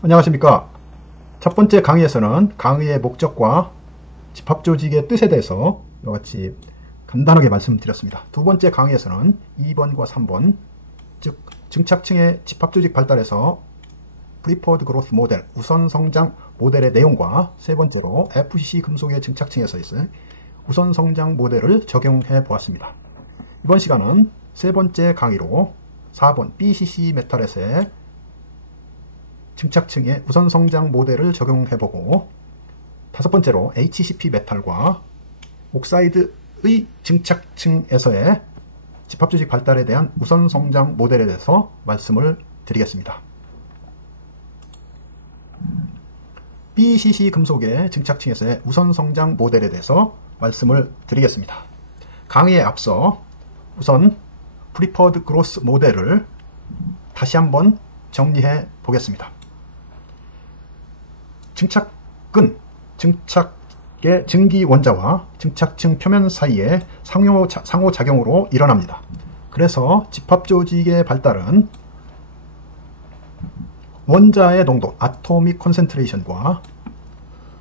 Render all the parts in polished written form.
안녕하십니까. 첫 번째 강의에서는 강의의 목적과 집합조직의 뜻에 대해서 이와 같이 간단하게 말씀드렸습니다. 두 번째 강의에서는 2번과 3번, 즉 증착층의 집합조직 발달에서 Preferred Growth 모델, 우선성장 모델의 내용과 세 번째로 FCC 금속의 증착층에서 있을 우선성장 모델을 적용해 보았습니다. 이번 시간은 세 번째 강의로 4번 BCC 메탈에서의 증착층의 우선성장 모델을 적용해보고, 다섯 번째로 HCP 메탈과 옥사이드의 증착층에서의 집합조직 발달에 대한 우선성장 모델에 대해서 말씀을 드리겠습니다. BCC 금속의 증착층에서의 우선성장 모델에 대해서 말씀을 드리겠습니다. 강의에 앞서 우선 Preferred Growth 모델을 다시 한번 정리해 보겠습니다. 증착은 증착의 증기 원자와 증착층 표면 사이에 상호작용으로 일어납니다. 그래서 집합조직의 발달은 원자의 농도, 아토믹 콘센트레이션과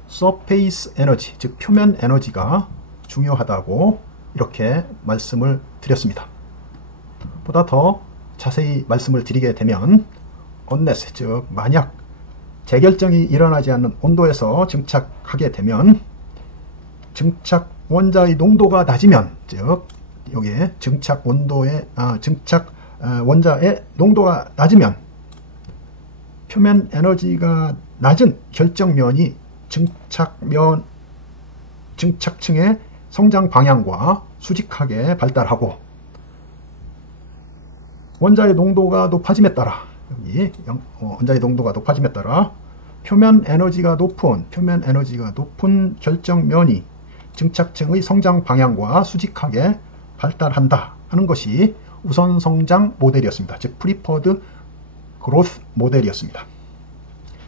서페이스 에너지, 즉 표면 에너지가 중요하다고 이렇게 말씀을 드렸습니다. 보다 더 자세히 말씀을 드리게 되면 unless, 즉 만약 재결정이 일어나지 않는 온도에서 증착하게 되면 증착 원자의 농도가 낮으면, 즉 여기에 증착 온도의 원자의 농도가 낮으면 표면 에너지가 낮은 결정면이 증착층의 성장 방향과 수직하게 발달하고, 원자의 농도가 높아짐에 따라 여기 원자의 농도가 높아짐에 따라 표면 에너지가 높은 결정면이 증착층의 성장 방향과 수직하게 발달한다 하는 것이 우선성장 모델이었습니다. 즉 Preferred Growth 모델이었습니다.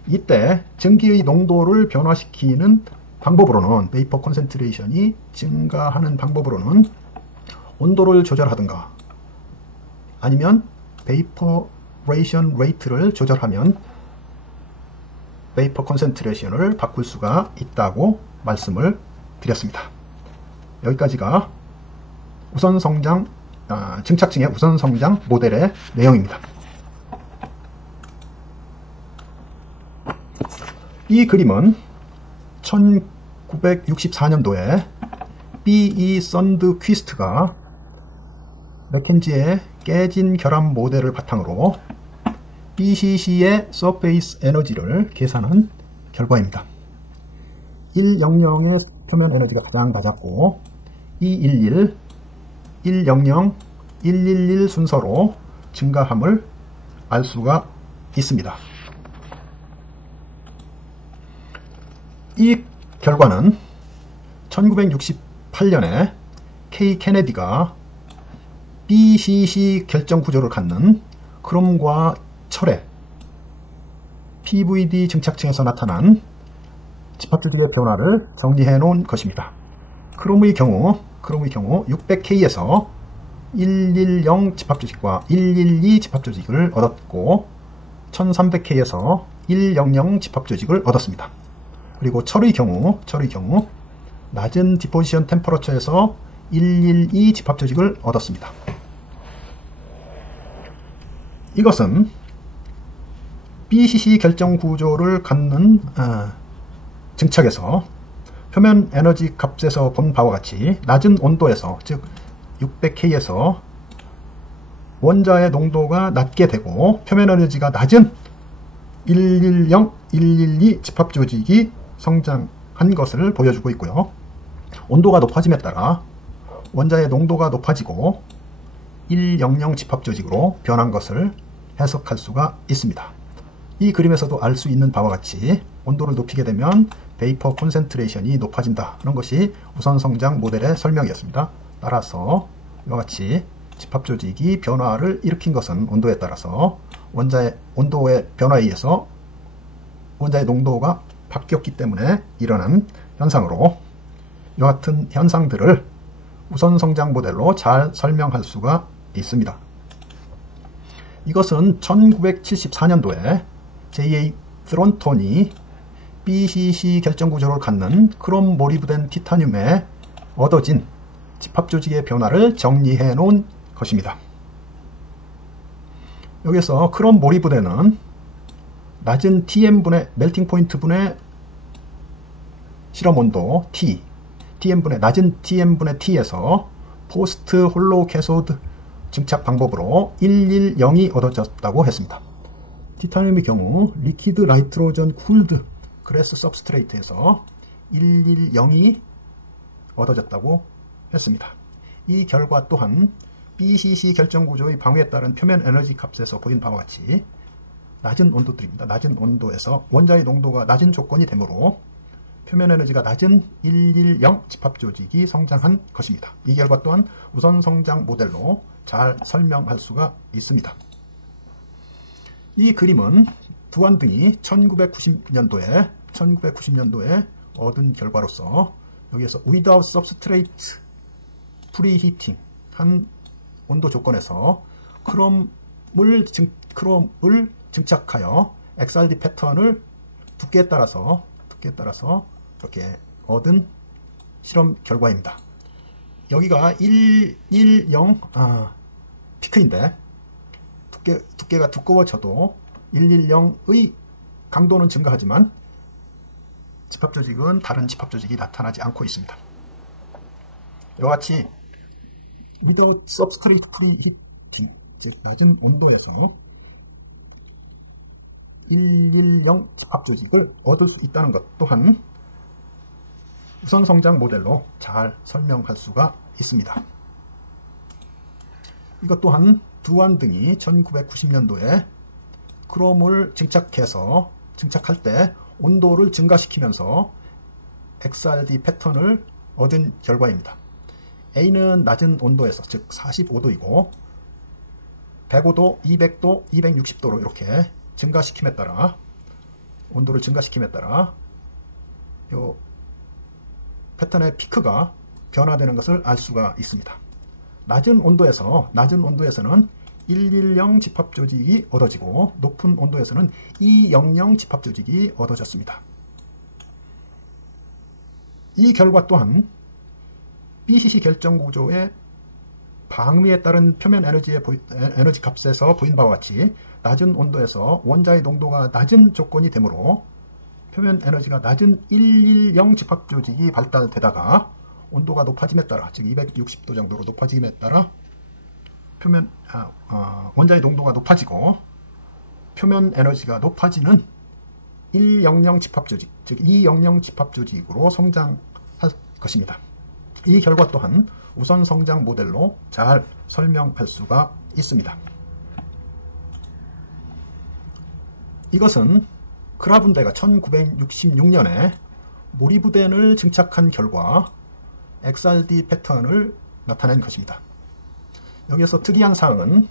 이때 증기의 농도를 변화시키는 방법으로는, 베이퍼 콘센트레이션이 증가하는 방법으로는 온도를 조절하든가 아니면 베이퍼레이션 레이트를 조절하면 베이퍼 콘센트레이션을 바꿀 수가 있다고 말씀을 드렸습니다. 여기까지가 증착층의 우선성장 모델의 내용입니다. 이 그림은 1964년도에 B.E. 썬드퀴스트가 맥켄지의 깨진 결합 모델을 바탕으로 BCC의 서페이스 에너지를 계산한 결과입니다. 100의 표면 에너지가 가장 낮았고 211, 100, 111 순서로 증가함을 알 수가 있습니다. 이 결과는 1968년에 K. 케네디가 BCC 결정 구조를 갖는 크롬과 철의 PVD 증착층에서 나타난 집합조직의 변화를 정리해 놓은 것입니다. 크롬의 경우 600K에서 110 집합조직과 112 집합조직을 얻었고 1300K에서 100 집합조직을 얻었습니다. 그리고 철의 경우 낮은 디포지션 템퍼러처에서 112 집합조직을 얻었습니다. 이것은 BCC 결정 구조를 갖는 증착에서 표면 에너지 값에서 본 바와 같이 낮은 온도에서, 즉 600K에서 원자의 농도가 낮게 되고 표면 에너지가 낮은 110, 112 집합조직이 성장한 것을 보여주고 있고요. 온도가 높아짐에 따라 원자의 농도가 높아지고 100 집합조직으로 변한 것을 해석할 수가 있습니다. 이 그림에서도 알 수 있는 바와 같이 온도를 높이게 되면 베이퍼 콘센트레이션이 높아진다 하는 것이 우선성장 모델의 설명이었습니다. 따라서 이와 같이 집합조직이 변화를 일으킨 것은 온도에 따라서 원자의 온도의 변화에 의해서 원자의 농도가 바뀌었기 때문에 일어난 현상으로, 이와 같은 현상들을 우선성장 모델로 잘 설명할 수가 있습니다. 이것은 1974년도에 J.A. 스론톤이 BCC 결정 구조를 갖는 크롬 몰입된 티타늄에 얻어진 집합 조직의 변화를 정리해 놓은 것입니다. 여기서 크롬 몰입부대는 낮은 TM분의 멜팅 포인트 분의 실험 온도 T, TM분의 낮은 TM분의 T에서 포스트 홀로우 캐소드 증착 방법으로 110이 얻어졌다고 했습니다. 티타늄의 경우 리퀴드 나이트로전 쿨드 그래스 서브스트레이트에서 110이 얻어졌다고 했습니다. 이 결과 또한 BCC 결정 구조의 방해에 따른 표면 에너지 값에서 보인 바와 같이 낮은 온도들입니다. 낮은 온도에서 원자의 농도가 낮은 조건이 되므로 표면 에너지가 낮은 110 집합 조직이 성장한 것입니다. 이 결과 또한 우선 성장 모델로 잘 설명할 수가 있습니다. 이 그림은 두안 등이 1990년도에 얻은 결과로서 여기에서 without substrate preheating 한 온도 조건에서 크롬을 증착하여 XRD 패턴을 두께에 따라서 이렇게 얻은 실험 결과입니다. 여기가 110 피크인데 두께가 두꺼워져도 110의 강도는 증가하지만 집합 조직은 다른 집합 조직이 나타나지 않고 있습니다. 이와 같이 without substrate preheating, 즉 낮은 온도에서 110 집합 조직을 얻을 수 있다는 것 또한 우선 성장 모델로 잘 설명할 수가 있습니다. 이것 또한 두안 등이 1990년도에 크롬을 증착할 때 온도를 증가시키면서 XRD 패턴을 얻은 결과입니다. A는 낮은 온도에서 즉 45도이고 105도, 200도, 260도로 이렇게 증가시킴에 따라 온도를 증가시킴에 따라 이 패턴의 피크가 변화되는 것을 알 수가 있습니다. 낮은 온도에서는 110 집합 조직이 얻어지고 높은 온도에서는 200 집합 조직이 얻어졌습니다. 이 결과 또한 BCC 결정 구조의 방위에 따른 표면 에너지 값에서 보인 바와 같이 낮은 온도에서 원자의 농도가 낮은 조건이 되므로 표면 에너지가 낮은 110 집합 조직이 발달되다가 온도가 높아짐에 따라 즉 260도 정도로 높아짐에 따라 원자의 농도가 높아지고 표면 에너지가 높아지는 100 집합 조직 즉 200 집합 조직으로 성장할 것입니다. 이 결과 또한 우선 성장 모델로 잘 설명할 수가 있습니다. 이것은 크라분대가 1966년에 모리브덴을 증착한 결과 XRD 패턴을 나타낸 것입니다. 여기서 특이한 사항은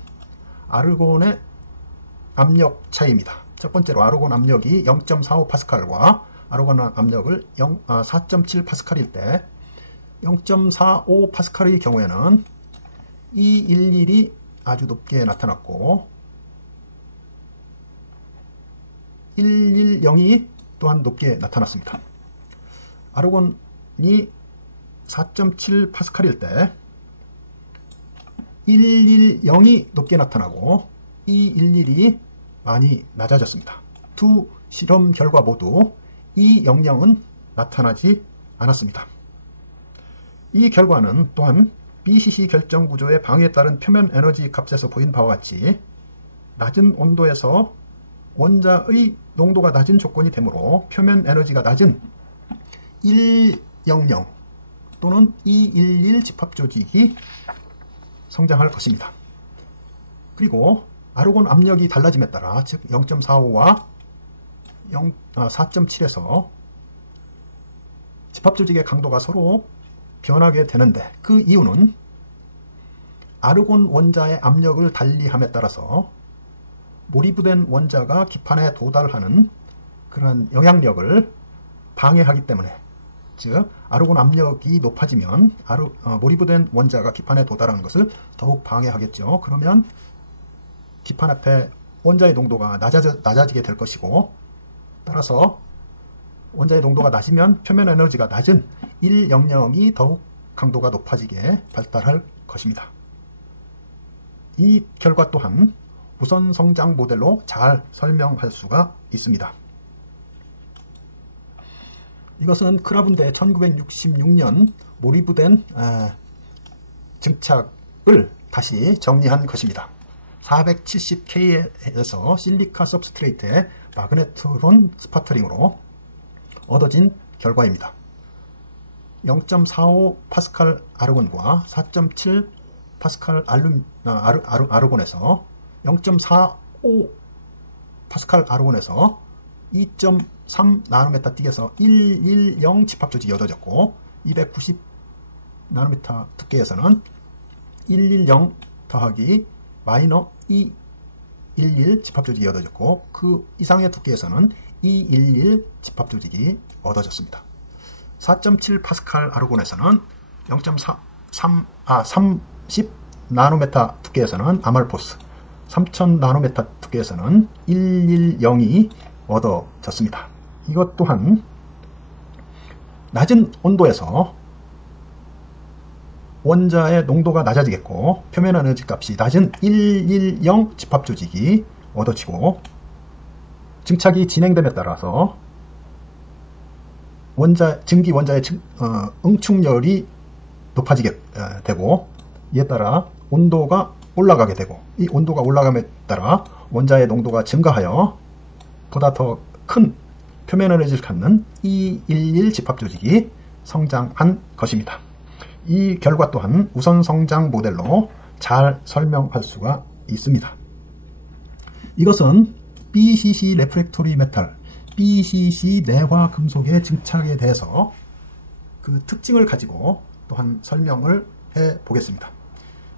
아르곤의 압력 차이입니다. 첫 번째로 아르곤 압력이 0.45파스칼과 아르곤 압력을 4.7파스칼일 때 0.45파스칼의 경우에는 E11이 아주 높게 나타났고 110이 또한 높게 나타났습니다. 아르곤이 4.7파스칼일 때 110이 높게 나타나고 E11이 많이 낮아졌습니다. 두 실험 결과 모두 E00은 나타나지 않았습니다. 이 결과는 또한 BCC 결정 구조의 방해에 따른 표면 에너지 값에서 보인 바와 같이 낮은 온도에서 원자의 농도가 낮은 조건이 되므로 표면 에너지가 낮은 100 또는 211 집합 조직이 성장할 것입니다. 그리고 아르곤 압력이 달라짐에 따라 즉 0.45와 4.7에서 집합 조직의 강도가 서로 변하게 되는데 그 이유는 아르곤 원자의 압력을 달리함에 따라서 몰입된 원자가 기판에 도달하는 그런 영향력을 방해하기 때문에 즉 아르곤 압력이 높아지면 몰입된 원자가 기판에 도달하는 것을 더욱 방해하겠죠. 그러면 기판 앞에 원자의 농도가 낮아지게 될 것이고 따라서 원자의 농도가 낮으면 표면 에너지가 낮은 100이 더욱 강도가 높아지게 발달할 것입니다. 이 결과 또한 우선 성장 모델로 잘 설명할 수가 있습니다. 이것은 크라분대의 1966년 몰입된 증착을 다시 정리한 것입니다. 470K에서 실리카 सब스트레이트의 마그네트론 스파터링으로 얻어진 결과입니다. 0.45 파스칼 아르곤과 4.7 파스칼 아르곤에서 0.45 파스칼 아르곤에서 2.3 나노메타 띠에서 110 집합 조직이 얻어졌고 290 나노메타 두께에서는 110 더하기 마이너 211 집합 조직이 얻어졌고 그 이상의 두께에서는 211 집합 조직이 얻어졌습니다. 4.7 파스칼 아르곤에서는 30 나노메타 두께에서는 아말포스, 3000 나노메타 두께에서는 110이 얻어졌습니다. 이것 또한 낮은 온도에서 원자의 농도가 낮아지겠고 표면 에너지 값이 낮은 110 집합 조직이 얻어지고 증착이 진행됨에 따라서 증기 원자의 응축열이 높아지게 되고 이에 따라 온도가 올라가게 되고 이 온도가 올라감에 따라 원자의 농도가 증가하여 보다 더 큰 표면 에너지를 갖는 211 집합 조직이 성장한 것입니다. 이 결과 또한 우선 성장 모델로 잘 설명할 수가 있습니다. 이것은 BCC 레프렉토리 메탈, BCC 내화 금속의 증착에 대해서 그 특징을 가지고 또한 설명을 해 보겠습니다.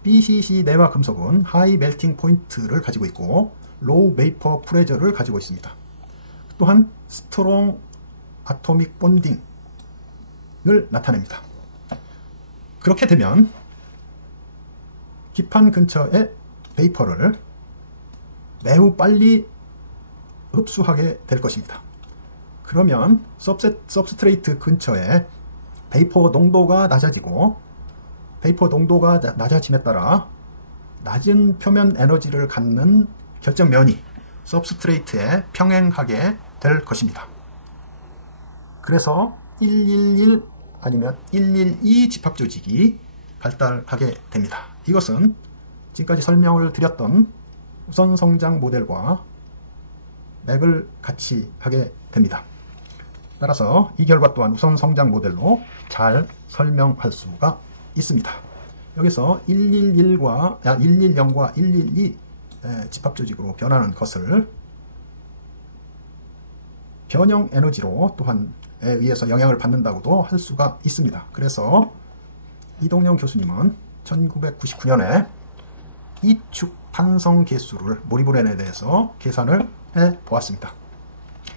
BCC 내화 금속은 하이 멜팅 포인트를 가지고 있고 로우 베이퍼 프레저를 가지고 있습니다. 또한 스트롱 아토믹 본딩을 나타냅니다. 그렇게 되면 기판 근처의 베이퍼를 매우 빨리 흡수하게 될 것입니다. 그러면 सब스트레이트 근처에 베이퍼 농도가 낮아지고 베이퍼 농도가 낮아짐에 따라 낮은 표면 에너지를 갖는 결정면이 सब스트레이트에 평행하게 될 것입니다. 그래서 111 아니면 112 집합 조직이 발달하게 됩니다. 이것은 지금까지 설명을 드렸던 우선 성장 모델과 맥을 같이 하게 됩니다. 따라서 이 결과 또한 우선 성장 모델로 잘 설명할 수가 있습니다. 여기서 110과 112 집합 조직으로 변하는 것을 변형 에너지로 또한 의해서 영향을 받는다고도 할 수가 있습니다. 그래서 이동영 교수님은 1999년에 이축 탄성 계수를 몰입원에 대해서 계산을 해 보았습니다.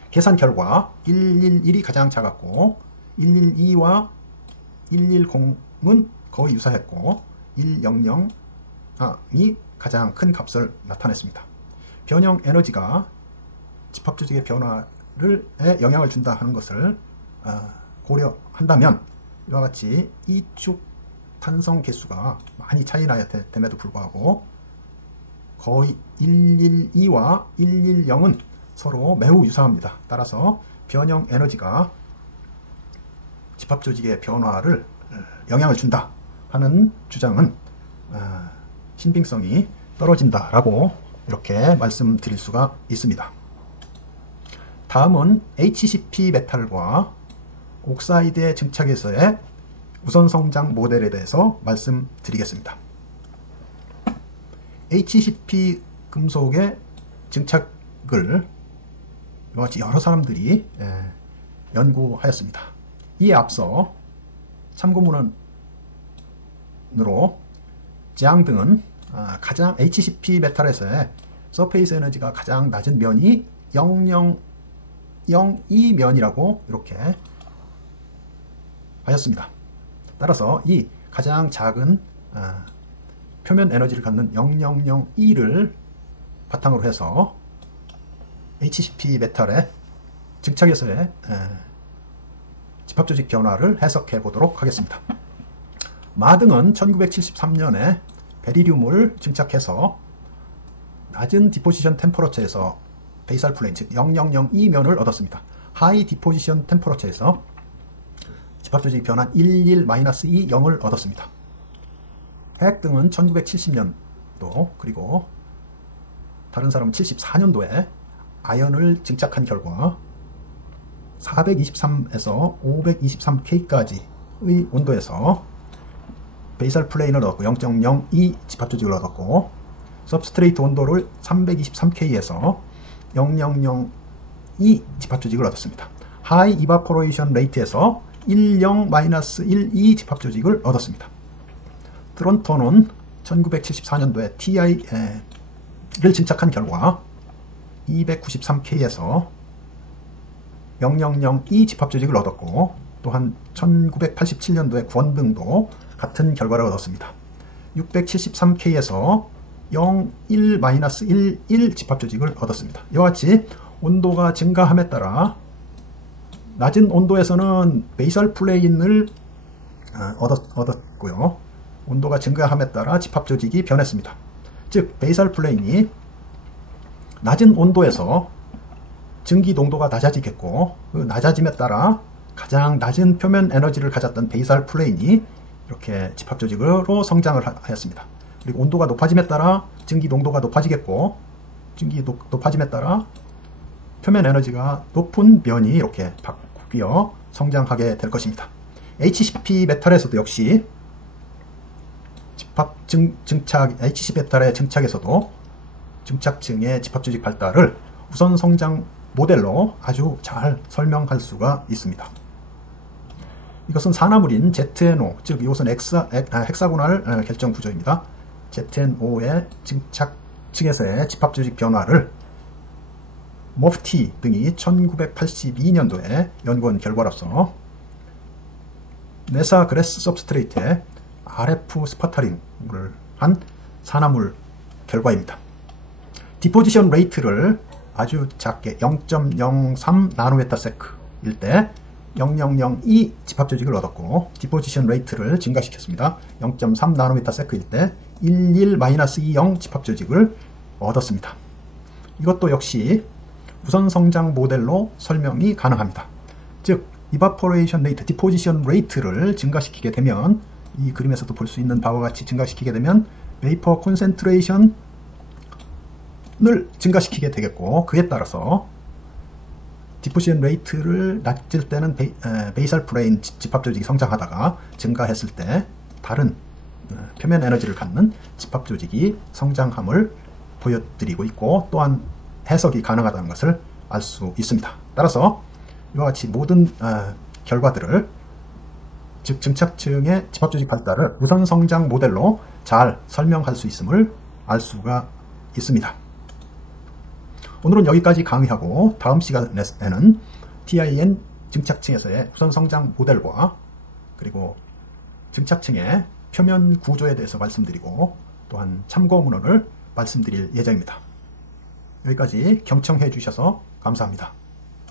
계산 결과 111이 가장 작았고 112와 110은 거의 유사했고 100이 가장 큰 값을 나타냈습니다. 변형 에너지가 집합 조직의 변화에 영향을 준다 하는 것을 고려한다면 이와 같이 이축 탄성 개수가 많이 차이 나야 됨에도 불구하고 거의 112와 110은 서로 매우 유사합니다. 따라서 변형 에너지가 집합 조직의 변화를 영향을 준다 하는 주장은 신빙성이 떨어진다라고 이렇게 말씀드릴 수가 있습니다. 다음은 HCP 메탈과 옥사이드의 증착에서의 우선 성장 모델에 대해서 말씀드리겠습니다. HCP 금속의 증착을 여러 사람들이 연구하였습니다. 이에 앞서 참고문헌으로 지앙 등은 가장 HCP 메탈에서의 서페이스 에너지가 가장 낮은 면이 0.002면이라고 이렇게 하였습니다. 따라서 이 가장 작은 표면 에너지를 갖는 0002를 바탕으로 해서 HCP 메탈의 증착에서의 집합조직 변화를 해석해 보도록 하겠습니다. 마등은 1973년에 베리륨을 증착해서 낮은 디포지션 템퍼러처에서 베이살 플레인, 즉 0002면을 얻었습니다. 하이 디포지션 템퍼러처에서 집합조직이 변한 11-2 0을 얻었습니다. 핵 등은 1970년도 그리고 다른 사람은 74년도에 아연을 증착한 결과 423에서 523K까지의 온도에서 베이살 플레인을 얻었고 0.02 집합조직을 얻었고 서브스트레이트 온도를 323K에서 0002 집합조직을 얻었습니다. 하이 이바포레이션 레이트에서 10-12 집합조직을 얻었습니다. 트론토는 1974년도에 TI를 증착한 결과 293K에서 0002 집합조직을 얻었고 또한 1987년도에 권등도 같은 결과를 얻었습니다. 673K에서 01-11 집합조직을 얻었습니다. 이와 같이 온도가 증가함에 따라 낮은 온도에서는 베이살 플레인을 얻었고요. 온도가 증가함에 따라 집합조직이 변했습니다. 즉 베이살 플레인이 낮은 온도에서 증기 농도가 낮아지겠고 그 낮아짐에 따라 가장 낮은 표면 에너지를 가졌던 베이살 플레인이 이렇게 집합조직으로 성장을 하였습니다. 그리고 온도가 높아짐에 따라 증기 농도가 높아지겠고 증기 높아짐에 따라 표면 에너지가 높은 면이 이렇게 바뀌어 성장하게 될 것입니다. HCP 메탈에서도 역시 HC 메탈의 증착에서도 증착층의 집합조직 발달을 우선 성장 모델로 아주 잘 설명할 수가 있습니다. 이것은 산화물인 ZNO, 즉 이것은 헥사고날 결정 구조입니다. ZNO의 증착층에서의 집합조직 변화를 모프티 등이 1982년도에 연구한 결과로서 네사 그래스 서브스트레이트에 RF 스파터링을 한 산화물 결과입니다. 디포지션 레이트를 아주 작게 0.03 나노메타 세크일 때 0002 집합조직을 얻었고 디포지션 레이트를 증가시켰습니다. 0.3 나노메타 세크일 때 11-20 집합조직을 얻었습니다. 이것도 역시 우선 성장 모델로 설명이 가능합니다. 즉 이바포레이션 레이트, 디포지션 레이트를 증가시키게 되면 이 그림에서도 볼 수 있는 바와 같이 증가시키게 되면 베이퍼 콘센트레이션을 증가시키게 되겠고 그에 따라서 디포지션 레이트를 낮을 때는 베이살 플레인 집합조직이 성장하다가 증가했을 때 다른 표면 에너지를 갖는 집합조직이 성장함을 보여드리고 있고 또한 해석이 가능하다는 것을 알 수 있습니다. 따라서 이와 같이 모든 결과들을 즉 증착층의 집합조직 발달을 우선 성장 모델로 잘 설명할 수 있음을 알 수가 있습니다. 오늘은 여기까지 강의하고 다음 시간에는 TIN 증착층에서의 우선 성장 모델과 그리고 증착층의 표면 구조에 대해서 말씀드리고 또한 참고 문헌을 말씀드릴 예정입니다. 여기까지 경청해 주셔서 감사합니다.